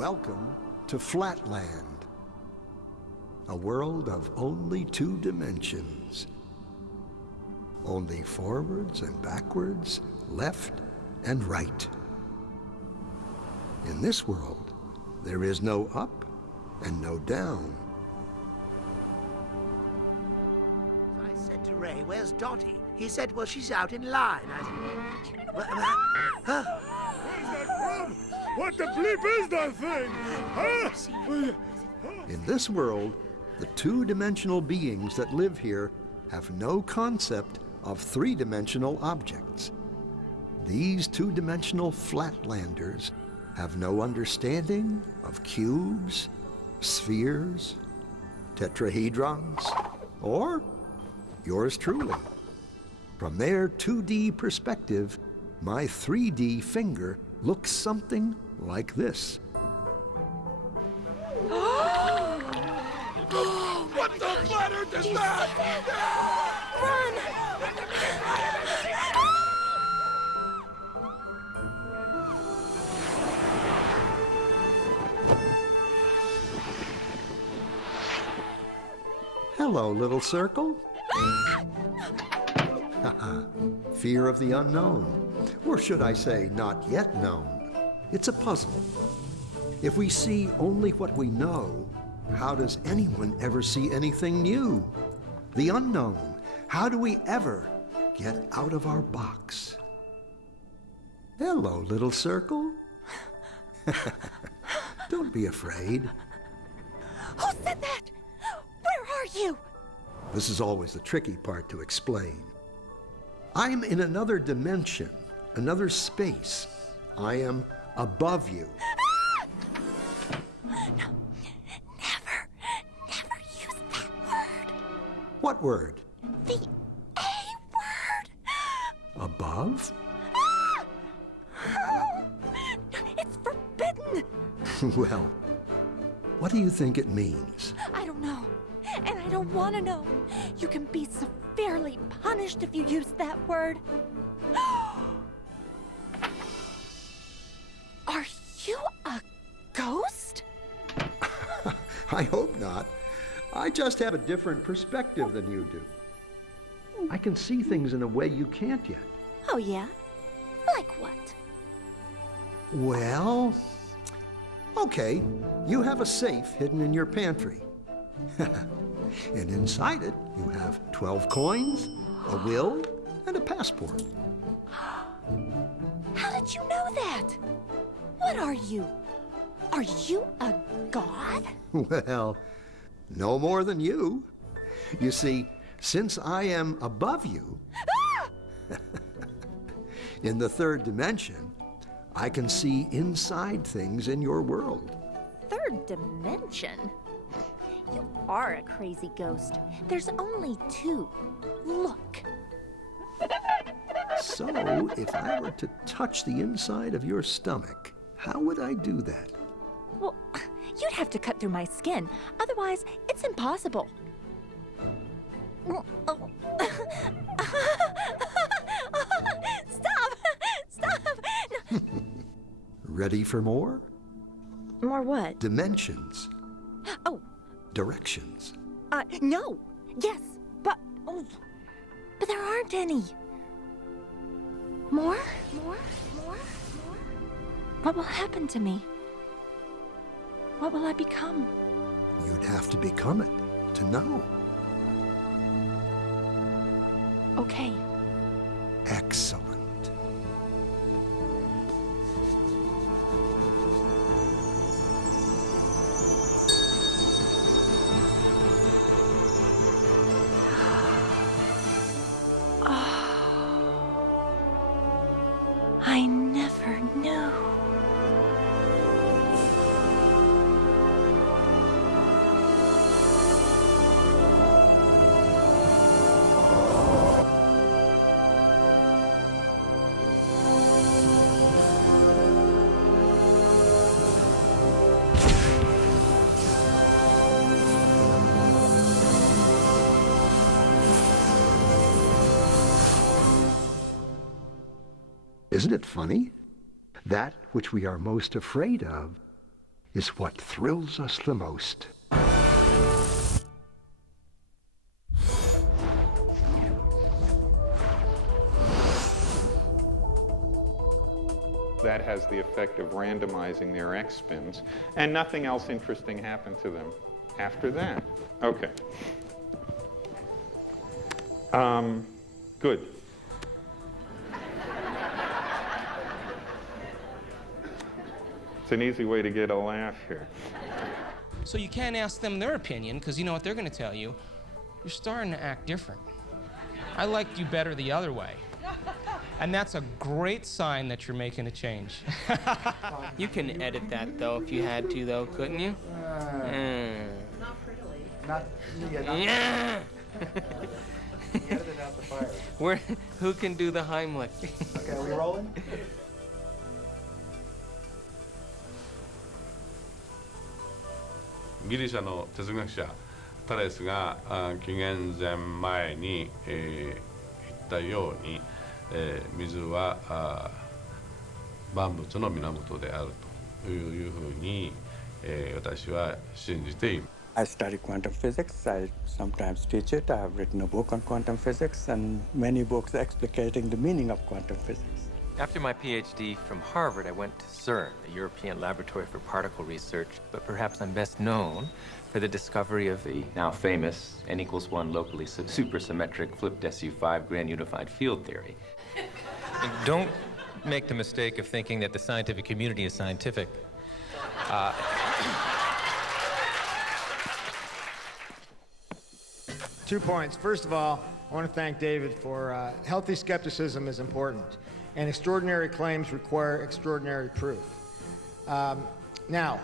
Welcome to Flatland, a world of only two dimensions. Only forwards and backwards, left and right. In this world, there is no up and no down. I said to Ray, "Where's Dottie?" He said, "Well, she's out in line." I said, Where's that from? What the bleep is that thing? Huh? In this world, the two-dimensional beings that live here have no concept of three-dimensional objects. These two-dimensional flatlanders have no understanding of cubes, spheres, tetrahedrons, or yours truly. From their 2D perspective, my 3D finger looks something like this. What the bladder does that? Hello, little circle. Fear of the unknown, or should I say, not yet known. It's a puzzle. If we see only what we know, how does anyone ever see anything new? The unknown, how do we ever get out of our box? Hello, little circle. Don't be afraid. Who said that? Where are you? This is always the tricky part to explain. I'm in another dimension, another space. I am above you. No, never use that word. What word? The A word. Above? It's forbidden. Well, what do you think it means? I don't know, and I don't want to know. You can be severely punished if you use that word. Are you a ghost? I hope not. I just have a different perspective than you do. I can see things in a way you can't yet. Oh, yeah? Like what? Well, okay, you have a safe hidden in your pantry. And inside it, you have 12 coins, a will, and a passport. How did you know that? What are you? Are you a god? Well, no more than you. You see, since I am above you, in the third dimension, I can see inside things in your world. Third dimension? You are a crazy ghost. There's only two. Look. So, if I were to touch the inside of your stomach, how would I do that? Well, you'd have to cut through my skin. Otherwise, it's impossible. Stop! Stop! No. Ready for more? More what? Dimensions. Oh. Directions. No. Yes, but there aren't any. More? What will happen to me? What will I become? You'd have to become it to know. Okay. Excellent. I never knew. Isn't it funny? That which we are most afraid of is what thrills us the most. That has the effect of randomizing their X spins, and nothing else interesting happened to them after that. Okay. Good. It's an easy way to get a laugh here. So you can't ask them their opinion, because you know what they're going to tell you. You're starting to act different. I liked you better the other way. And that's a great sign that you're making a change. You can edit that, though, if you had to, though, couldn't you? Not prettily. Edit it out the fire. Who can do the Heimlich? Okay, are we rolling?ギリシャの哲学者タレスが紀元前前に、言ったように、水は万物の源であるというふうに、私は信じています。I study quantum physics. I sometimes teach it. I have written a book on quantum physics and many books explicating the meaning of quantum physics. After my PhD from Harvard, I went to CERN, the European Laboratory for Particle Research, but perhaps I'm best known for the discovery of the now famous n=1 locally supersymmetric flipped SU5 grand unified field theory. Don't make the mistake of thinking that the scientific community is scientific. 2 points. First of all, I want to thank David for healthy skepticism is important, and extraordinary claims require extraordinary proof. Now,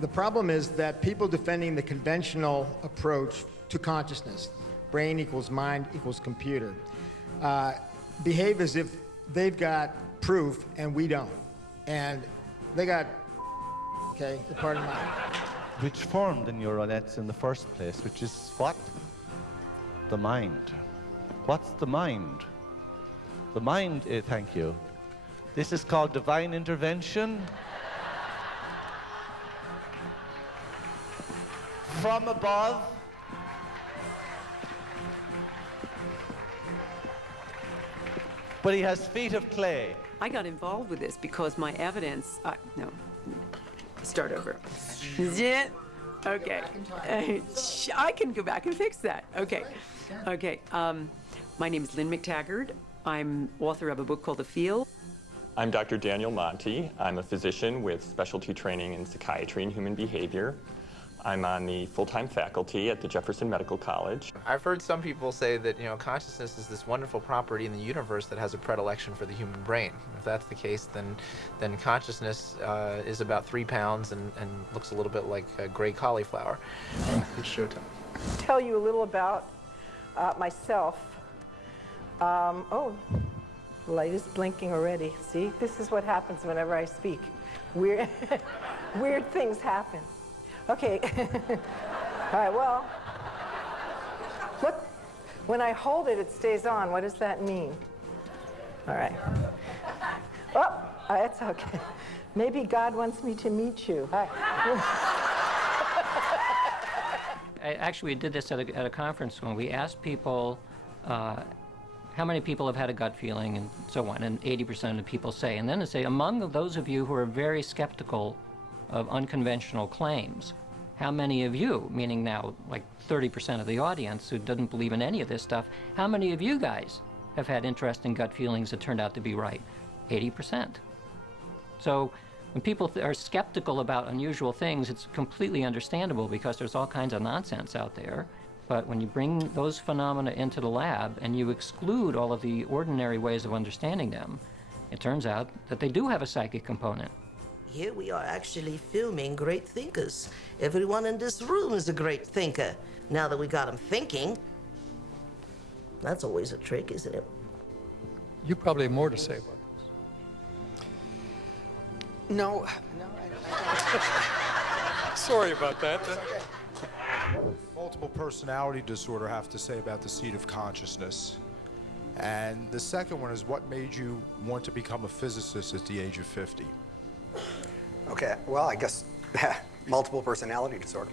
the problem is that people defending the conventional approach to consciousness, brain equals mind equals computer, behave as if they've got proof and we don't. And they got, okay, pardon my... Which formed the neural nets in the first place, which is what? The mind. What's the mind? The mind, thank you. This is called divine intervention. From above. But he has feet of clay. I got involved with this because my evidence, no, start over. Yeah. Okay. I can go back and fix that. Okay. Okay. My name is Lynn McTaggart. I'm author of a book called The Field. I'm Dr. Daniel Monti. I'm a physician with specialty training in psychiatry and human behavior. I'm on the full-time faculty at the Jefferson Medical College. I've heard some people say that, you know, consciousness is this wonderful property in the universe that has a predilection for the human brain. If that's the case, then consciousness is about 3 pounds and looks a little bit like a gray cauliflower. It's showtime. Tell you a little about myself. Oh, the light is blinking already. See, this is what happens whenever I speak. Weird things happen. Okay. All right, well, look, when I hold it, it stays on. What does that mean? All right. Oh, it's okay. Maybe God wants me to meet you. Actually, we did this at a conference when we asked people how many people have had a gut feeling and so on, and 80% of people say. And then to say, among those of you who are very skeptical of unconventional claims, how many of you, meaning now like 30% of the audience who doesn't believe in any of this stuff, how many of you guys have had interesting gut feelings that turned out to be right? 80%. So when people are skeptical about unusual things, it's completely understandable because there's all kinds of nonsense out there. But when you bring those phenomena into the lab and you exclude all of the ordinary ways of understanding them, it turns out that they do have a psychic component. Here we are actually filming great thinkers. Everyone in this room is a great thinker. Now that we got them thinking, that's always a trick, isn't it? You probably have more to say about this. No. Sorry about that. Multiple personality disorder have to say about the seat of consciousness. And the second one is what made you want to become a physicist at the age of 50? Okay, well, I guess multiple personality disorder.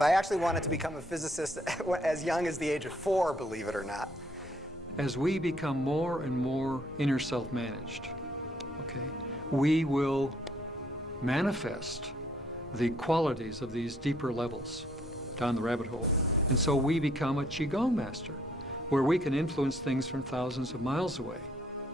I actually wanted to become a physicist as young as the age of 4, believe it or not. As we become more and more inner self-managed, okay, we will manifest the qualities of these deeper levels down the rabbit hole. And so we become a Qigong master, where we can influence things from thousands of miles away.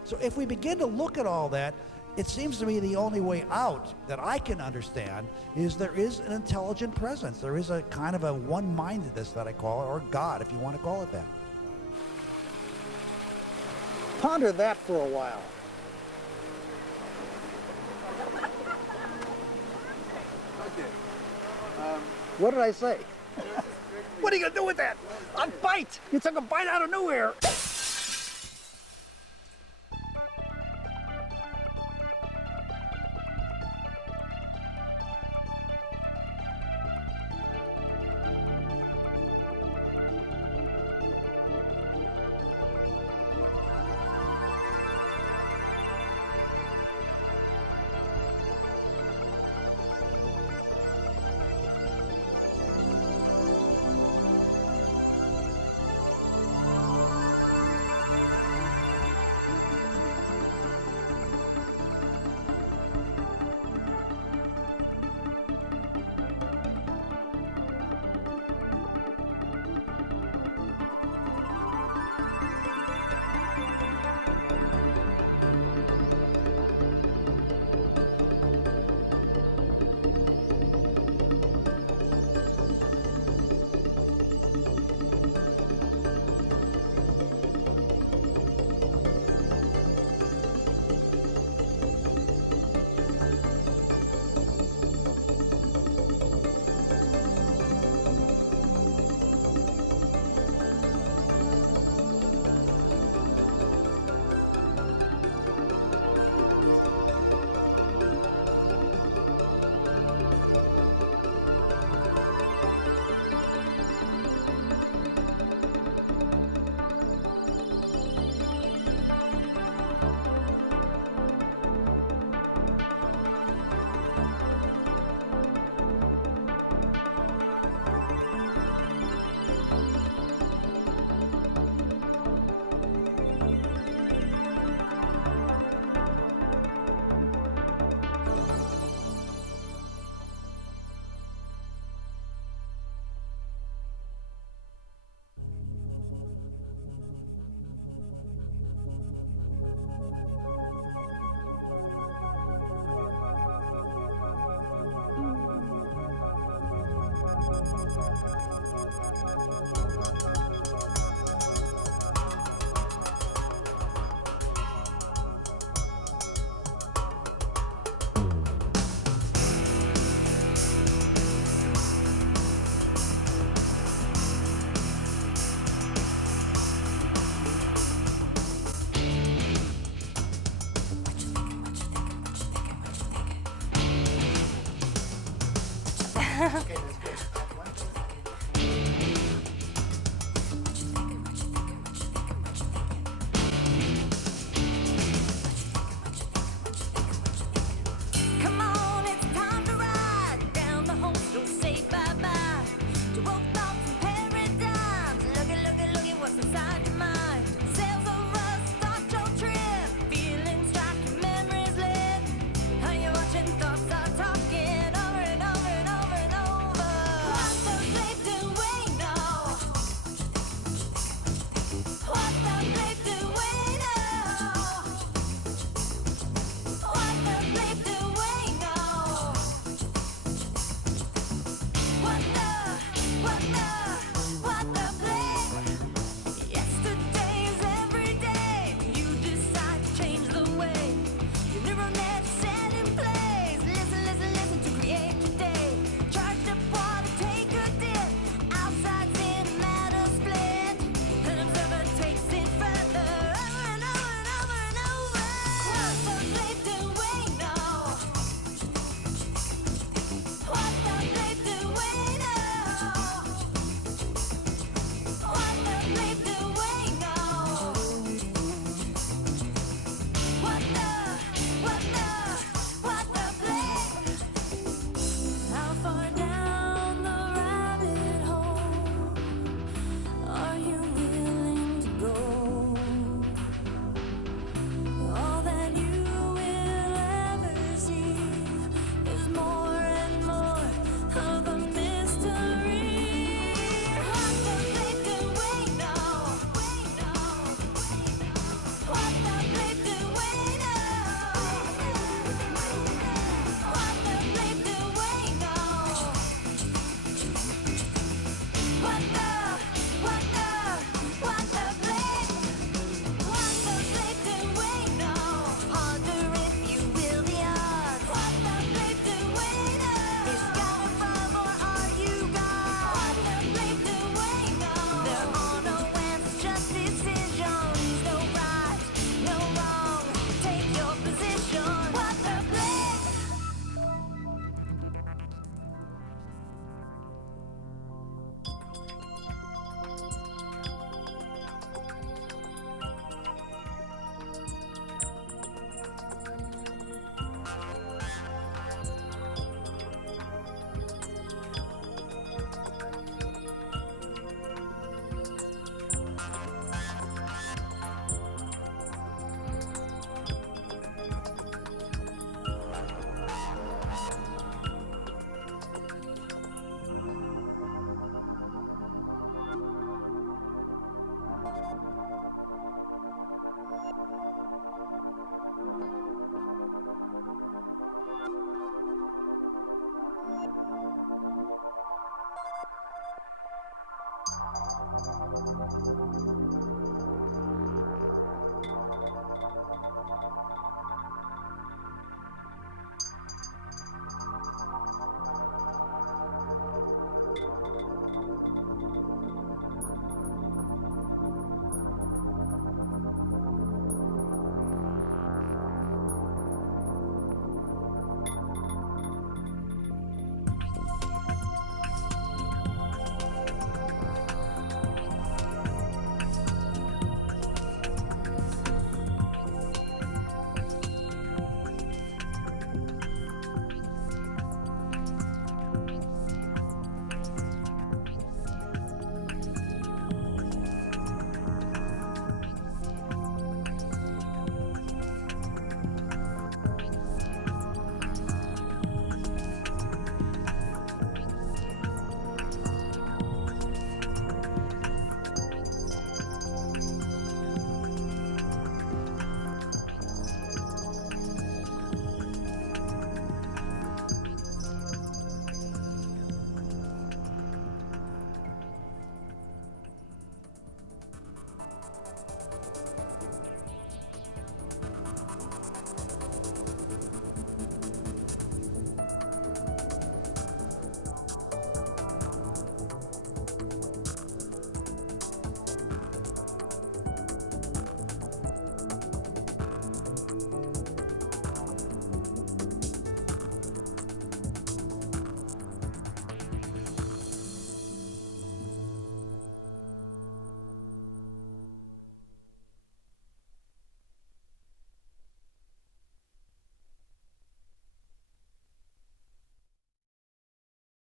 So if we begin to look at all that, it seems to me the only way out that I can understand is there is an intelligent presence. There is a kind of a one-mindedness that I call it, or God, if you want to call it that. Ponder that for a while. What did I say? What are you gonna do with that? A bite! You took a bite out of nowhere!